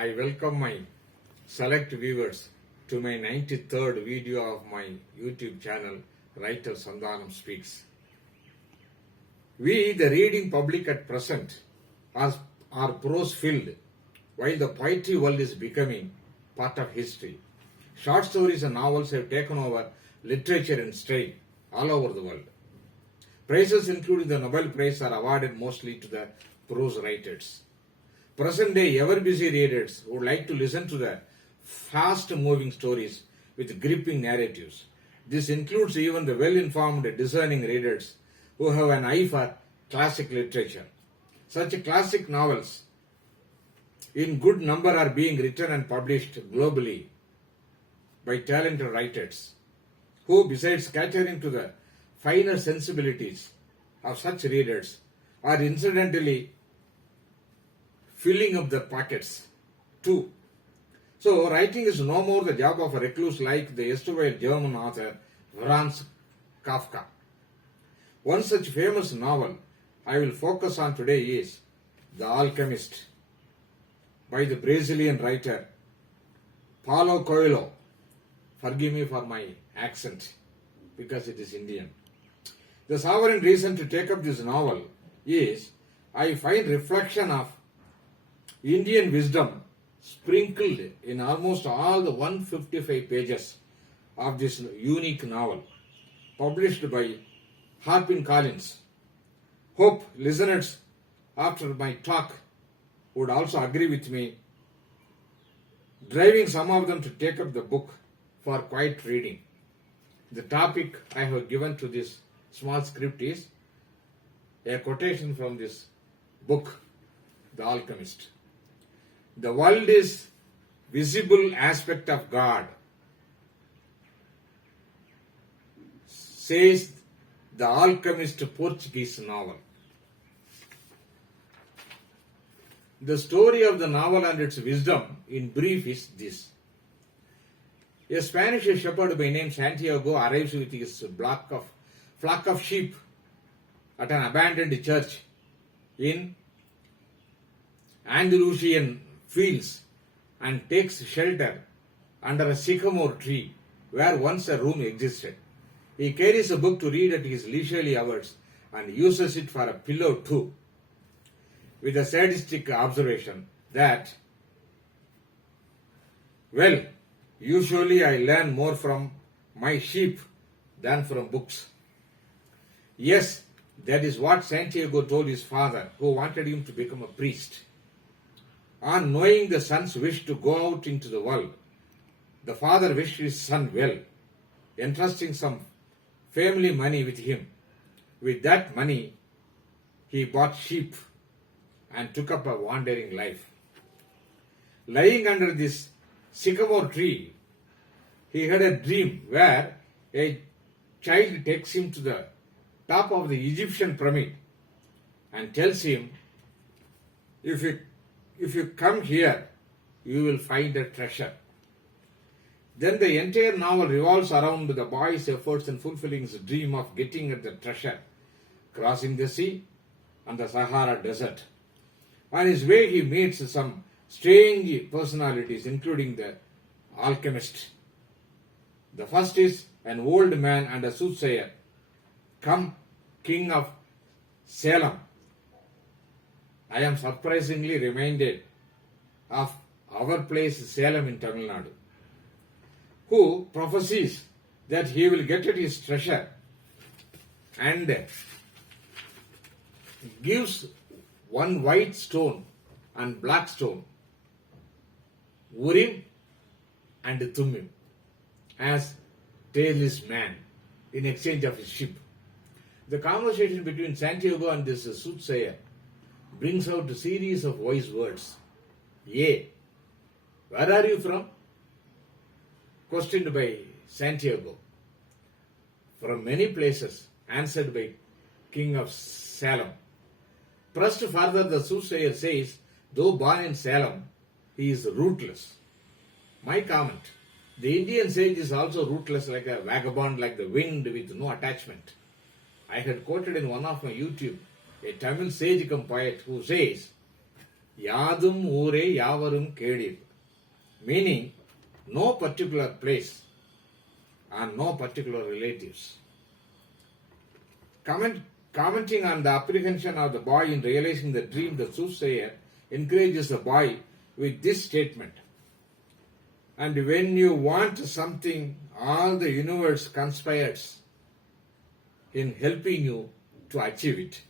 I welcome my select viewers to my 93rd video of my YouTube channel, Writer Sandhanam Speaks. We, the reading public at present, are prose filled, while the poetry world is becoming part of history. Short stories and novels have taken over literature in style all over the world. Prizes including the Nobel Prize are awarded mostly to the prose writers. Present-day ever-busy readers would like to listen to the fast-moving stories with gripping narratives. This includes even the well-informed, discerning readers who have an eye for classic literature. Such classic novels in good number are being written and published globally by talented writers who, besides catering to the finer sensibilities of such readers, are incidentally filling up their pockets too. So, writing is no more the job of a recluse like the erstwhile German author Franz Kafka. One such famous novel I will focus on today is The Alchemist by the Brazilian writer Paulo Coelho. Forgive me for my accent because it is Indian. The sovereign reason to take up this novel is I find reflection of Indian wisdom sprinkled in almost all the 155 pages of this unique novel, published by HarperCollins. Hope listeners after my talk would also agree with me, driving some of them to take up the book for quiet reading. The topic I have given to this small script is a quotation from this book, The Alchemist. The world is visible aspect of God, says The Alchemist Portuguese novel. The story of the novel and its wisdom in brief is this. A Spanish shepherd by name Santiago arrives with his flock of sheep at an abandoned church in Andalusian fields and takes shelter under a sycamore tree where once a room existed. He carries a book to read at his leisurely hours and uses it for a pillow too, with a sadistic observation that, well, usually I learn more from my sheep than from books. Yes, that is what Santiago told his father, who wanted him to become a priest. On knowing the son's wish to go out into the world, the father wished his son well, entrusting some family money with him. With that money, he bought sheep and took up a wandering life. Lying under this sycamore tree, he had a dream where a child takes him to the top of the Egyptian pyramid and tells him, if you come here, you will find a treasure. Then the entire novel revolves around the boy's efforts in fulfilling his dream of getting at the treasure, crossing the sea and the Sahara Desert. On his way, he meets some strange personalities, including the alchemist. The first is an old man and a soothsayer, come king of Salem. I am surprisingly reminded of our place Salem in Tamil Nadu, who prophesies that he will get at his treasure and gives one white stone and black stone, Urim and Thummim, as tailless man in exchange of his sheep. The conversation between Santiago and this soothsayer brings out a series of wise words. Yea, where are you from? Questioned by Santiago. From many places, answered by King of Salem. Pressed further, the soothsayer says, though born in Salem, he is rootless. My comment, the Indian sage is also rootless like a vagabond, like the wind with no attachment. I had quoted in one of my YouTube a Tamil sage come poet who says, Yadum ure yavarum kedir. Meaning, no particular place and no particular relatives. Commenting on the apprehension of the boy in realizing the dream, the soothsayer encourages the boy with this statement. And when you want something, all the universe conspires in helping you to achieve it.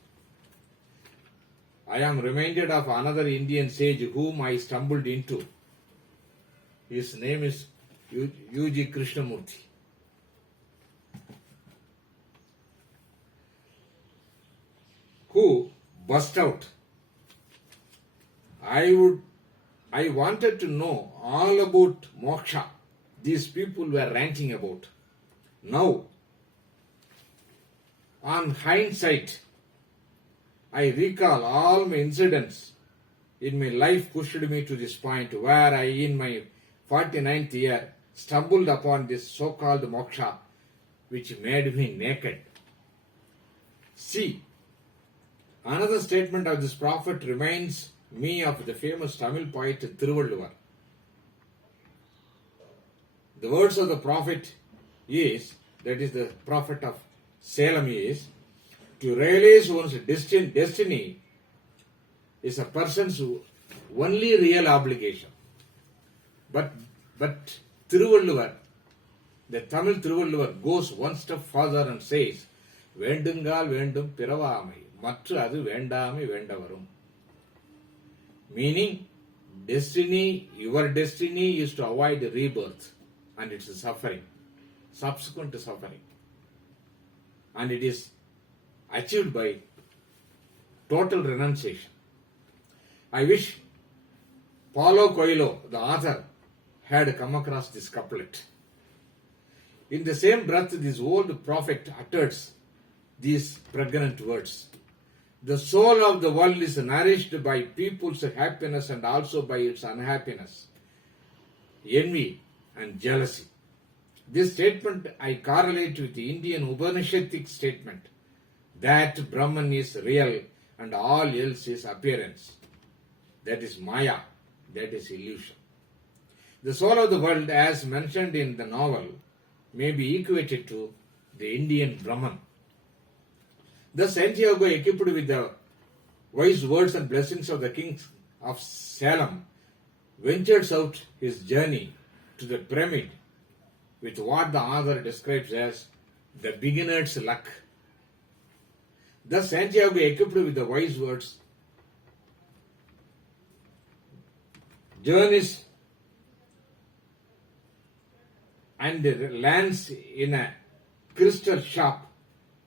I am reminded of another Indian sage whom I stumbled into. His name is U.G. Krishnamurti. Who burst out, I wanted to know all about moksha these people were ranting about. Now, on hindsight, I recall all my incidents in my life pushed me to this point where I, in my 49th year, stumbled upon this so-called moksha which made me naked. See, another statement of this prophet reminds me of the famous Tamil poet Thiruvalluvar. The words of the prophet is, that is the prophet of Salem is, to realize one's destiny is a person's only real obligation. But Thiruvalluvar, the Tamil Thiruvalluvar goes one step further and says, Vendungal vendum piravamai, matru adu vendame vendavarum. Meaning, your destiny is to avoid rebirth and its suffering, subsequent suffering. And it is achieved by total renunciation. I wish Paulo Coelho, the author, had come across this couplet. In the same breath, this old prophet utters these pregnant words. The soul of the world is nourished by people's happiness and also by its unhappiness, envy and jealousy. This statement I correlate with the Indian Upanishadic statement that Brahman is real and all else is appearance. That is Maya, that is illusion. The soul of the world, as mentioned in the novel, may be equated to the Indian Brahman. Thus, Santiago, equipped with the wise words and blessings of the king of Salem, ventures out his journey to the pyramid with what the author describes as the beginner's luck. Thus, Santiago, equipped with the wise words, journeys and lands in a crystal shop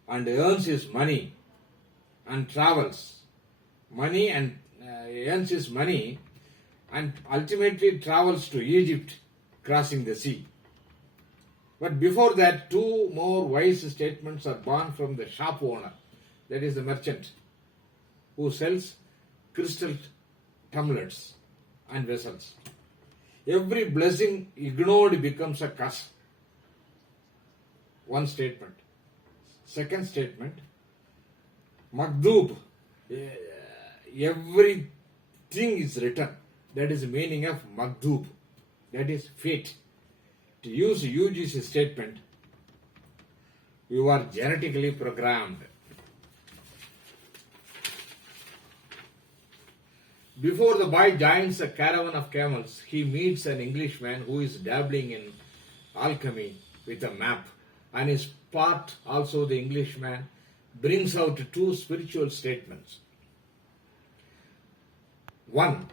and earns his money and travels. Earns his money and ultimately travels to Egypt, crossing the sea. But before that, two more wise statements are born from the shop owner, that is the merchant, who sells crystal tumblers and vessels. Every blessing ignored becomes a curse. One statement. Second statement, Magdoob, everything is written. That is the meaning of Magdoob. That is fate. To use UG's statement, you are genetically programmed. Before the boy joins a caravan of camels, he meets an Englishman who is dabbling in alchemy with a map. And his part, also the Englishman, brings out two spiritual statements. One,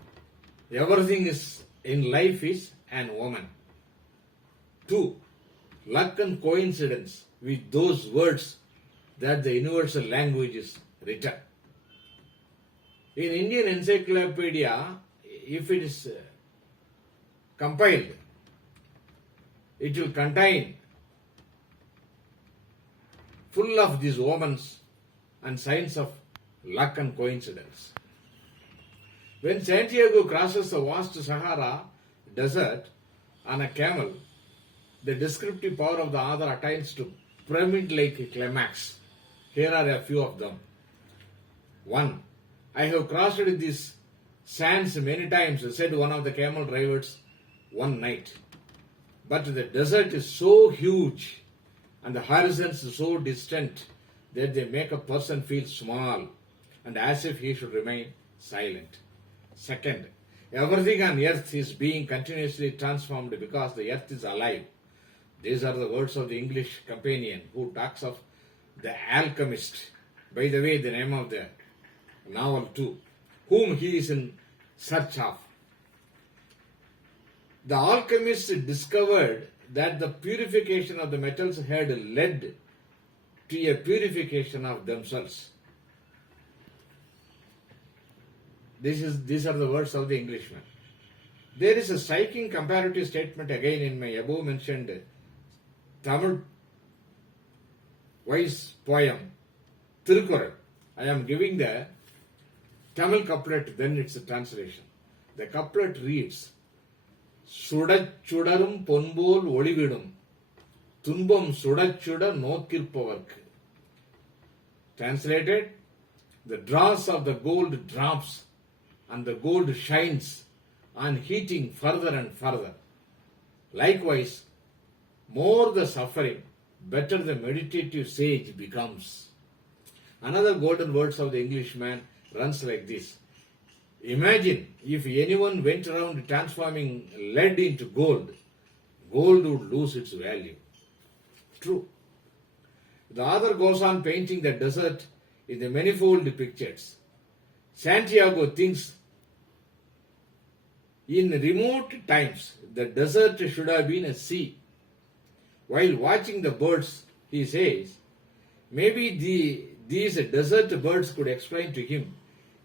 everything is in life is an omen. Two, luck and coincidence with those words that the universal language is written. In Indian Encyclopedia, if it is compiled, it will contain full of these omens and signs of luck and coincidence. When Santiago crosses the vast Sahara desert on a camel, the descriptive power of the author attains to pyramid-like climax. Here are a few of them. 1. I have crossed this sands many times, said one of the camel drivers one night. But the desert is so huge and the horizons so distant that they make a person feel small and as if he should remain silent. Second, everything on earth is being continuously transformed because the earth is alive. These are the words of the English companion who talks of the alchemist. By the way, the name of the novel too, whom he is in search of. The alchemist discovered that the purification of the metals had led to a purification of themselves. These are the words of the Englishman. There is a striking comparative statement again in my above mentioned Tamil wise poem, Tirukkural. I am giving the Tamil couplet, then its translation. The couplet reads, சுடச்சுடரும் பொன்போல் ஒளிவிடும் துன்பம் சுடச்சுட நோக்கிற்பவர்க்கு. Translated, the dross of the gold drops and the gold shines on heating further and further. Likewise, more the suffering, better the meditative sage becomes. Another golden words of the Englishman runs like this. Imagine if anyone went around transforming lead into gold, gold would lose its value. True. The author goes on painting the desert in the manifold pictures. Santiago thinks in remote times the desert should have been a sea. While watching the birds, he says, maybe these desert birds could explain to him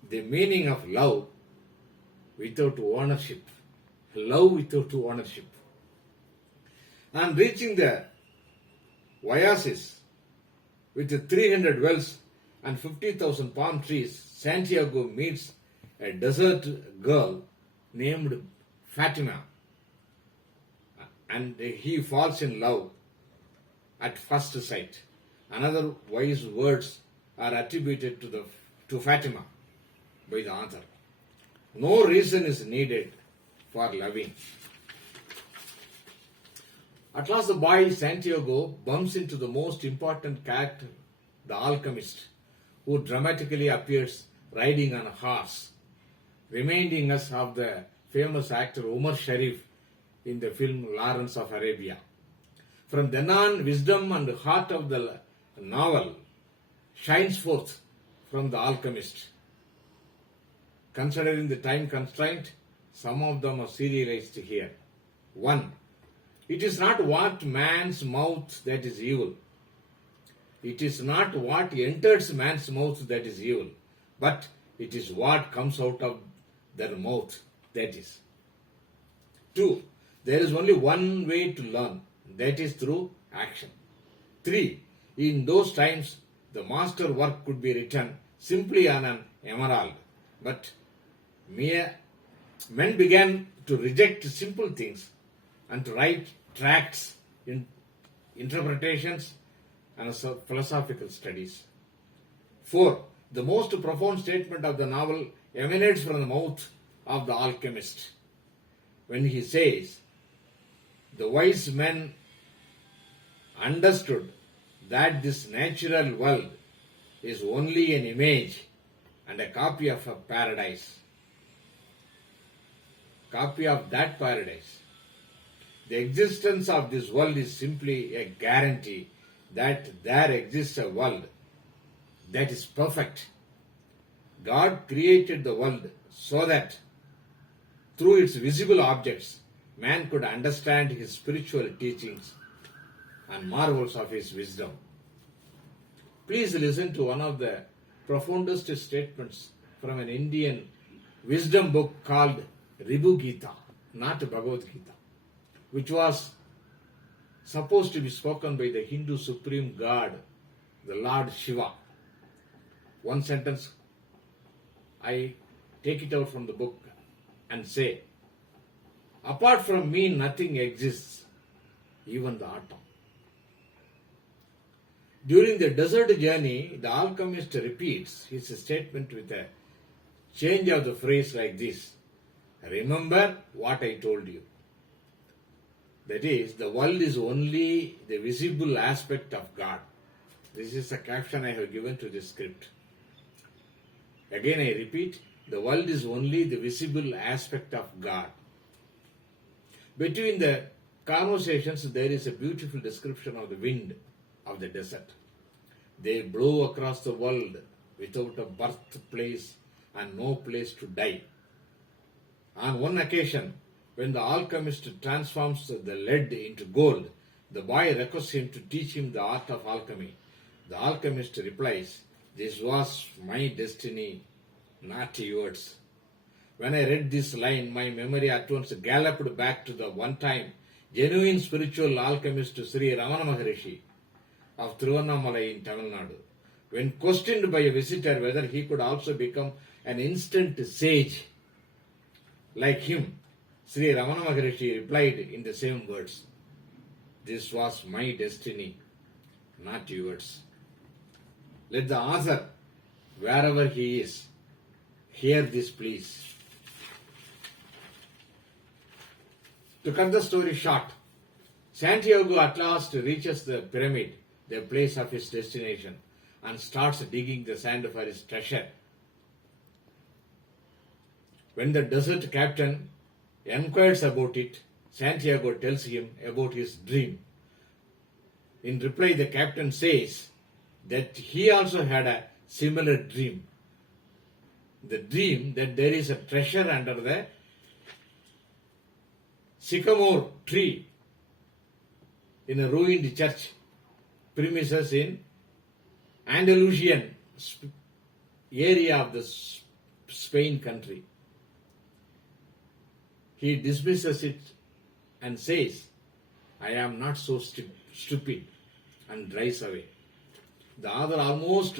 the meaning of love without ownership. Love without ownership. On reaching the oasis with 300 wells and 50,000 palm trees, Santiago meets a desert girl named Fatima, and he falls in love at first sight. Another wise words are attributed to Fatima by the author. No reason is needed for loving. At last the boy Santiago bumps into the most important character, the alchemist, who dramatically appears riding on a horse, reminding us of the famous actor Umar Sharif in the film Lawrence of Arabia. From then on, wisdom and heart of the novel shines forth from the alchemist. Considering the time constraint, some of them are serialized here. 1. It is not what man's mouth that is evil. It is not what enters man's mouth that is evil, but it is what comes out of their mouth that is. 2. There is only one way to learn, that is through action. 3. In those times, the master work could be written simply on an emerald, but men began to reject simple things and to write tracts, interpretations, and philosophical studies. 4. The most profound statement of the novel emanates from the mouth of the alchemist when he says, the wise men understood that this natural world is only an image and a copy of a paradise. Copy of that paradise. The existence of this world is simply a guarantee that there exists a world that is perfect. God created the world so that through its visible objects, man could understand his spiritual teachings and marvels of his wisdom. Please listen to one of the profoundest statements from an Indian wisdom book called Ribu Gita, not Bhagavad Gita, which was supposed to be spoken by the Hindu supreme god, the Lord Shiva. One sentence, I take it out from the book and say, apart from me nothing exists, even the atom. During the desert journey, the alchemist repeats his statement with a change of the phrase like this. Remember what I told you. That is, the world is only the visible aspect of God. This is the caption I have given to this script. Again I repeat, the world is only the visible aspect of God. Between the conversations, there is a beautiful description of the wind of the desert. They blow across the world without a birthplace and no place to die. On one occasion, when the alchemist transforms the lead into gold, the boy requests him to teach him the art of alchemy. The alchemist replies, "This was my destiny, not yours." When I read this line, my memory at once galloped back to the one time genuine spiritual alchemist Sri Ramana Maharishi of Tiruvannamalai in Tamil Nadu. When questioned by a visitor whether he could also become an instant sage like him, Sri Ramana Maharishi replied in the same words, "This was my destiny, not yours." Let the author, wherever he is, hear this please. To cut the story short, Santiago at last reaches the pyramid, the place of his destination, and starts digging the sand for his treasure. When the desert captain inquires about it, Santiago tells him about his dream. In reply, the captain says that he also had a similar dream. The dream that there is a treasure under the sycamore tree in a ruined church premises in Andalusian area of the Spain country. He dismisses it and says, "I am not so stupid," and drives away. The author almost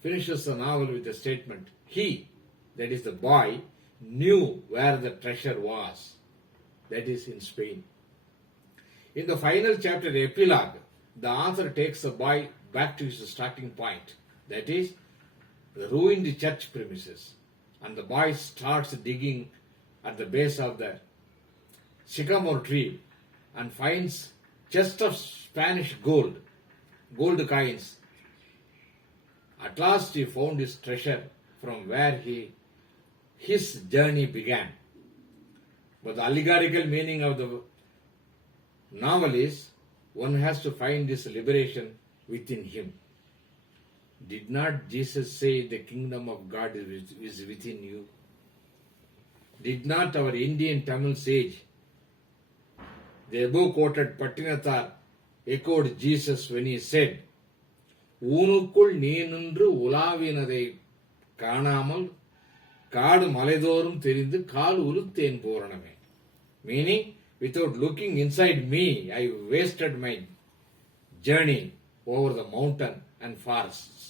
finishes the novel with a statement. He, that is the boy, knew where the treasure was. That is in Spain. In the final chapter, the epilogue, the author takes the boy back to his starting point. That is, the ruined church premises. And the boy starts digging at the base of the sycamore tree and finds chest of Spanish gold coins. At last he found his treasure from where his journey began. But the allegorical meaning of the novel is one has to find this liberation within him. Did not Jesus say the kingdom of God is within you? Did not our Indian Tamil sage, the above quoted Pattinathar, echoed Jesus when he said, "ஊனுக்குள் நீ நின்று உலாவினதை காணாமல் காடு மலைதோறும் தெரிந்து கால் உலுத்தேன் பூரணமே." Meaning, without looking inside me, I wasted my journey over the mountain and forests.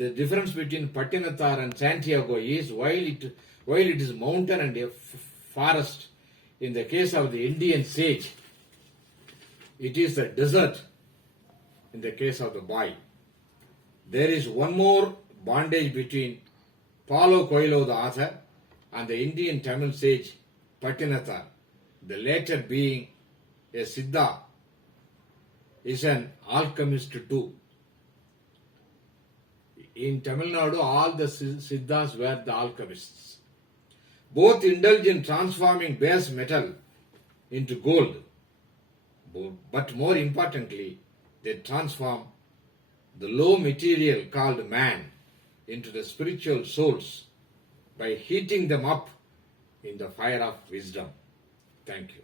The difference between Pattinathar and Santiago is while it is mountain and a forest, in the case of the Indian sage, it is the desert in the case of the boy. There is one more bondage between Paulo Coelho, the author, and the Indian Tamil sage Pattinathar, the latter being a Siddha, is an alchemist too. In Tamil Nadu, all the Siddhas were the alchemists. Both indulge in transforming base metal into gold, but more importantly, they transform the low material called man into the spiritual souls by heating them up in the fire of wisdom. Thank you.